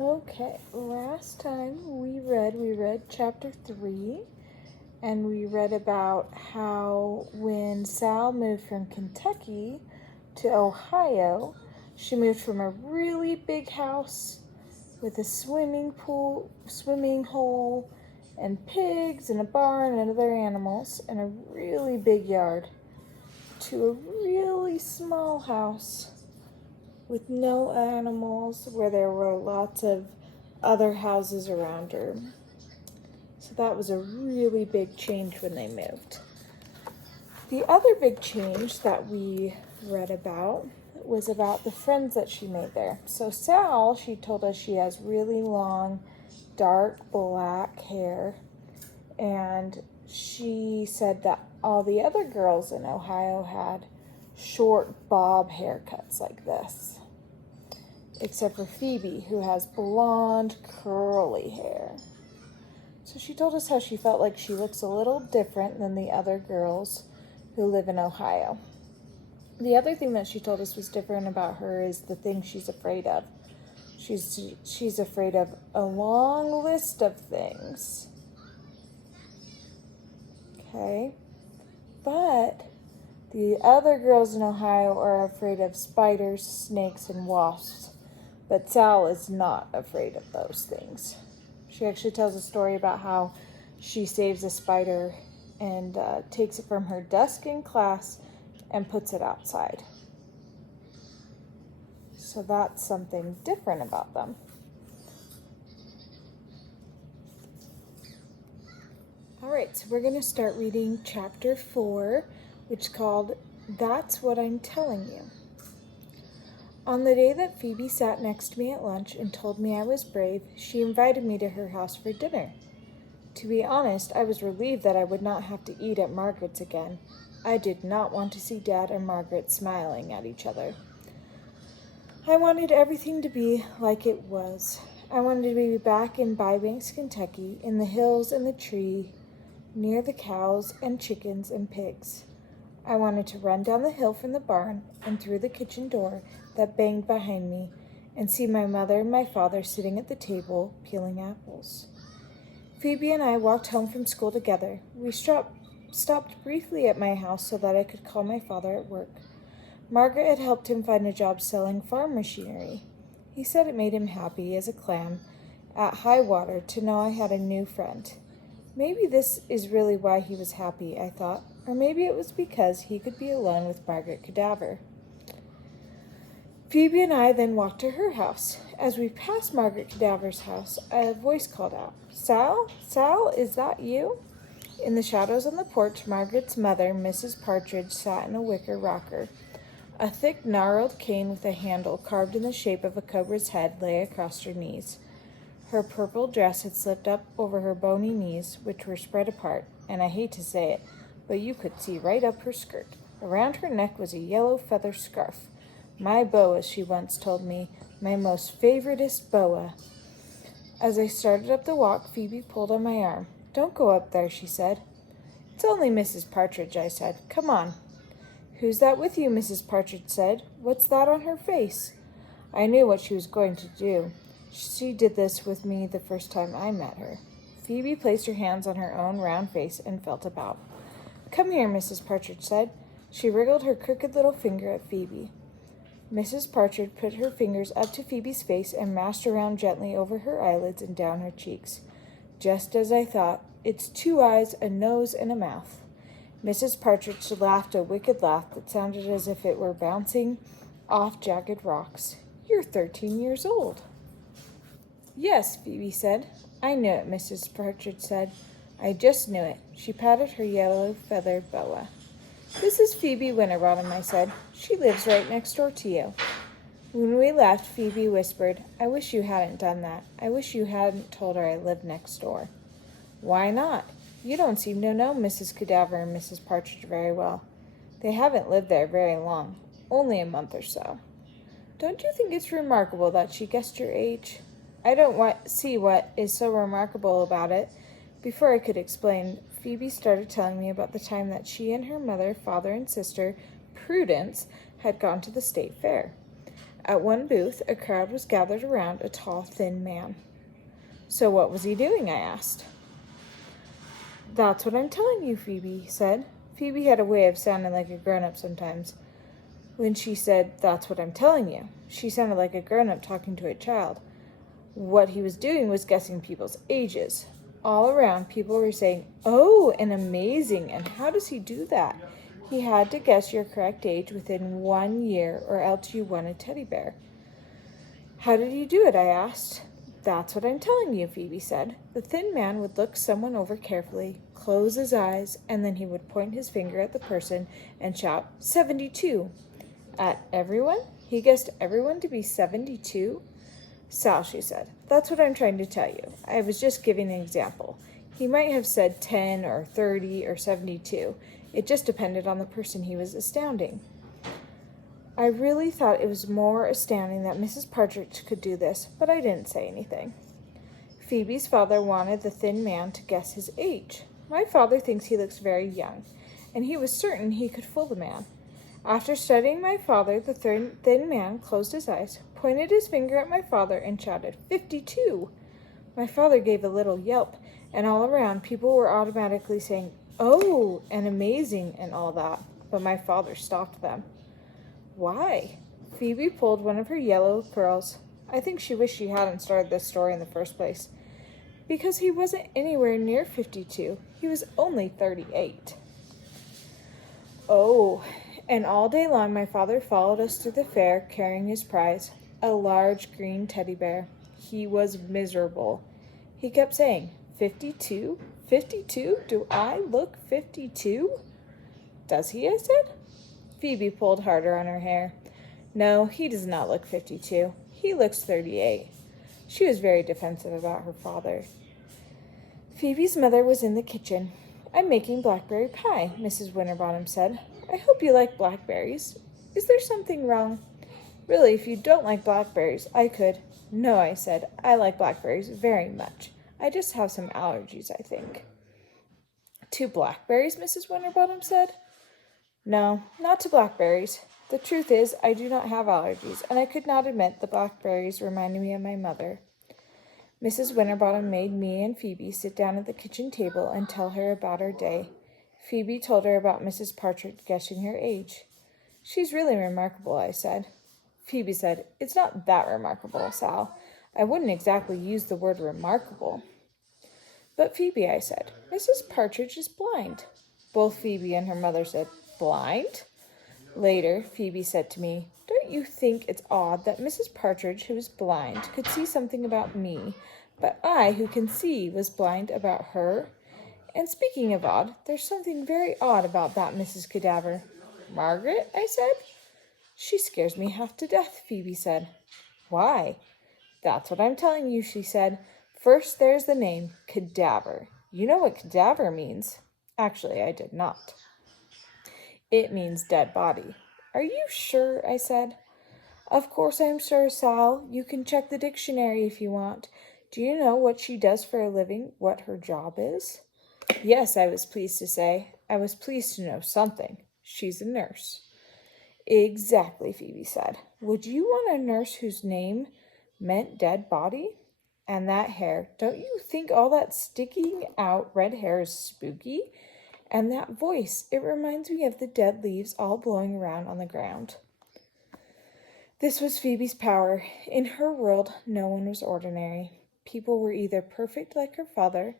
Okay, last time we read chapter 3, and we read about how when Sal moved from Kentucky to Ohio, she moved from a really big house with a swimming pool, swimming hole, and pigs and a barn and other animals and a really big yard to a really small house with no animals where there were lots of other houses around her. So that was a really big change when they moved. The other big change that we read about was about the friends that she made there. So Sal, she told us she has really long, dark black hair, and she said that all the other girls in Ohio had short bob haircuts like this, except for Phoebe, who has blonde, curly hair. So she told us how she felt like she looks a little different than the other girls who live in Ohio. The other thing that she told us was different about her is the thing she's afraid of. She's afraid of a long list of things. Okay? But the other girls in Ohio are afraid of spiders, snakes, and wasps. But Sal is not afraid of those things. She actually tells a story about how she saves a spider and takes it from her desk in class and puts it outside. So that's something different about them. All right, so we're going to start reading chapter 4, which is called That's What I'm Telling You. On the day that Phoebe sat next to me at lunch and told me I was brave, she invited me to her house for dinner. To be honest, I was relieved that I would not have to eat at Margaret's again. I did not want to see Dad and Margaret smiling at each other. I wanted everything to be like it was. I wanted to be back in Bybanks, Kentucky, in the hills and the tree, near the cows and chickens and pigs. I wanted to run down the hill from the barn and through the kitchen door that banged behind me and see my mother and my father sitting at the table peeling apples. Phoebe and I walked home from school together. We stopped briefly at my house so that I could call my father at work. Margaret had helped him find a job selling farm machinery. He said it made him happy as a clam at high water to know I had a new friend. Maybe this is really why he was happy, I thought, or maybe it was because he could be alone with Margaret Cadaver. Phoebe and I then walked to her house. As we passed Margaret Cadaver's house, a voice called out, "Sal? Sal, is that you?" In the shadows on the porch, Margaret's mother, Mrs. Partridge, sat in a wicker rocker. A thick, gnarled cane with a handle carved in the shape of a cobra's head lay across her knees. Her purple dress had slipped up over her bony knees, which were spread apart, and I hate to say it, but you could see right up her skirt. Around her neck was a yellow feather scarf. My boa, she once told me, my most favoritist boa. As I started up the walk, Phoebe pulled on my arm. "Don't go up there," she said. "It's only Mrs. Partridge," I said. "Come on." "Who's that with you?" Mrs. Partridge said. "What's that on her face?" I knew what she was going to do. She did this with me the first time I met her. Phoebe placed her hands on her own round face and felt about. "Come here," Mrs. Partridge said. She wriggled her crooked little finger at Phoebe. Mrs. Partridge put her fingers up to Phoebe's face and mashed around gently over her eyelids and down her cheeks. Just as I thought, it's 2 eyes, a nose, and a mouth. Mrs. Partridge laughed a wicked laugh that sounded as if it were bouncing off jagged rocks. "You're 13 years old." "Yes," Phoebe said. "I knew it," Mrs. Partridge said. "I just knew it." She patted her yellow feathered boa. "This is Phoebe Winterbottom," I said. "She lives right next door to you." When we left, Phoebe whispered, "I wish you hadn't done that. I wish you hadn't told her I lived next door." "Why not? You don't seem to know Mrs. Cadaver and Mrs. Partridge very well. They haven't lived there very long, only a month or so." "Don't you think it's remarkable that she guessed your age?" I don't see what is so remarkable about it. Before I could explain, Phoebe started telling me about the time that she and her mother, father, and sister, Prudence, had gone to the state fair. At one booth, a crowd was gathered around a tall, thin man. So what was he doing? I asked. That's what I'm telling you, Phoebe said. Phoebe had a way of sounding like a grown-up sometimes. When she said, that's what I'm telling you, she sounded like a grown-up talking to a child. What he was doing was guessing people's ages. All around, people were saying, oh, and amazing, and how does he do that? He had to guess your correct age within 1 year, or else you won a teddy bear. How did he do it? I asked. That's what I'm telling you, Phoebe said. The thin man would look someone over carefully, close his eyes, and then he would point his finger at the person and shout, 72. At everyone? He guessed everyone to be 72? Sal, she said, that's what I'm trying to tell you. I was just giving an example. He might have said 10 or 30 or 72. It just depended on the person he was astounding. I really thought it was more astounding that Mrs. Partridge could do this, but I didn't say anything. Phoebe's father wanted the thin man to guess his age. My father thinks he looks very young, and he was certain he could fool the man. After studying my father, the thin man closed his eyes, pointed his finger at my father, and shouted, 52! My father gave a little yelp, and all around people were automatically saying, oh, and amazing, and all that, but my father stopped them. Why? Phoebe pulled one of her yellow curls. I think she wished she hadn't started this story in the first place. Because he wasn't anywhere near 52. He was only 38. Oh, and all day long my father followed us through the fair carrying his prize, a large green teddy bear. He was miserable. He kept saying, 52? 52? Do I look 52? Does he? I said. Phoebe pulled harder on her hair. No, he does not look 52. He looks 38. She was very defensive about her father. Phoebe's mother was in the kitchen. I'm making blackberry pie, Mrs. Winterbottom said. I hope you like blackberries. Is there something wrong? Really, if you don't like blackberries, I could. No, I said. I like blackberries very much. I just have some allergies, I think. To blackberries, Mrs. Winterbottom said. No, not to blackberries. The truth is, I do not have allergies, and I could not admit the blackberries reminded me of my mother. Mrs. Winterbottom made me and Phoebe sit down at the kitchen table and tell her about our day. Phoebe told her about Mrs. Partridge guessing her age. She's really remarkable, I said. Phoebe said, it's not that remarkable, Sal. I wouldn't exactly use the word remarkable. But Phoebe, I said, Mrs. Partridge is blind. Both Phoebe and her mother said, blind? Later, Phoebe said to me, don't you think it's odd that Mrs. Partridge, who is blind, could see something about me, but I, who can see, was blind about her? And speaking of odd, there's something very odd about that Mrs. Cadaver. Margaret, I said. She scares me half to death, Phoebe said. Why? That's what I'm telling you, she said. First, there's the name, Cadaver. You know what cadaver means. Actually, I did not. It means dead body. Are you sure? I said. Of course I'm sure, Sal. You can check the dictionary if you want. Do you know what she does for a living, what her job is? Yes, I was pleased to say. I was pleased to know something. She's a nurse. Exactly, Phoebe said. Would you want a nurse whose name meant dead body? And that hair. Don't you think all that sticking out red hair is spooky? And that voice, it reminds me of the dead leaves all blowing around on the ground. This was Phoebe's power. In her world, no one was ordinary. People were either perfect like her father,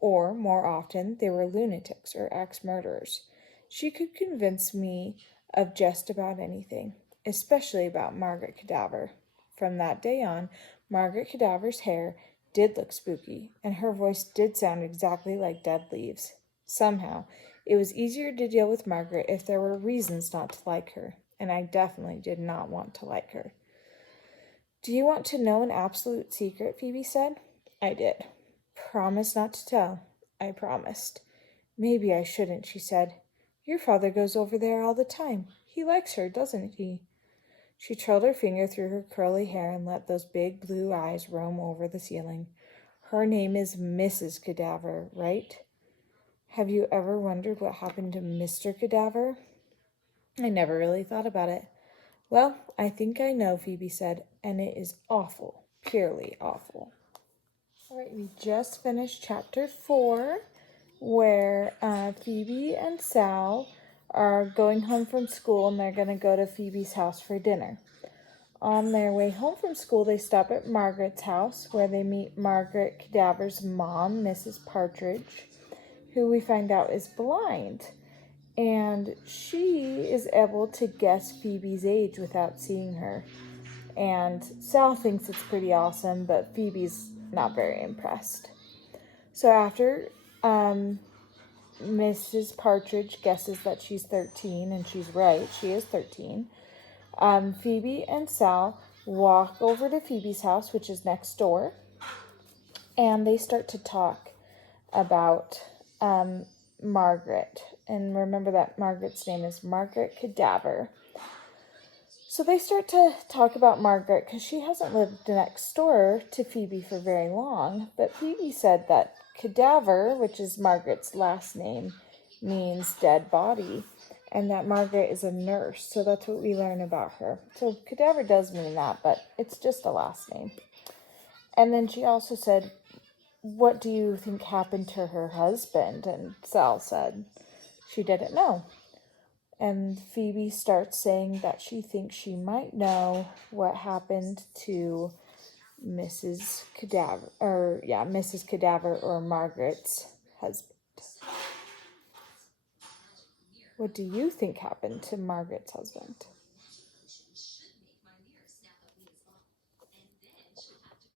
or, more often, they were lunatics or ex-murderers. She could convince me of just about anything, especially about Margaret Cadaver. From that day on, Margaret Cadaver's hair did look spooky, and her voice did sound exactly like dead leaves. Somehow, it was easier to deal with Margaret if there were reasons not to like her, and I definitely did not want to like her. Do you want to know an absolute secret? Phoebe said. I did. Promise not to tell. I promised. Maybe I shouldn't, she said. Your father goes over there all the time. He likes her, doesn't he? She trailed her finger through her curly hair and let those big blue eyes roam over the ceiling. Her name is Mrs. Cadaver, right? Have you ever wondered what happened to Mr. Cadaver? I never really thought about it. Well, I think I know, Phoebe said, and it is awful, purely awful. All right, we just finished chapter 4, where Phoebe and Sal are going home from school, and they're going to go to Phoebe's house for dinner. On their way home from school, they stop at Margaret's house, where they meet Margaret Cadaver's mom, Mrs. Partridge, who we find out is blind. And she is able to guess Phoebe's age without seeing her. And Sal thinks it's pretty awesome, but Phoebe's not very impressed. So after Mrs. Partridge guesses that she's 13, and she's right, she is 13, Phoebe and Sal walk over to Phoebe's house, which is next door, and they start to talk about Margaret. And remember that Margaret's name is Margaret Cadaver. So they start to talk about Margaret because she hasn't lived next door to Phoebe for very long. But Phoebe said that Cadaver, which is Margaret's last name, means dead body, and that Margaret is a nurse. So that's what we learn about her. So Cadaver does mean that, but it's just a last name. And then she also said, what do you think happened to her husband? And Sal said she didn't know. And Phoebe starts saying that she thinks she might know what happened to Mrs. Cadaver or Margaret's husband. What do you think happened to Margaret's husband?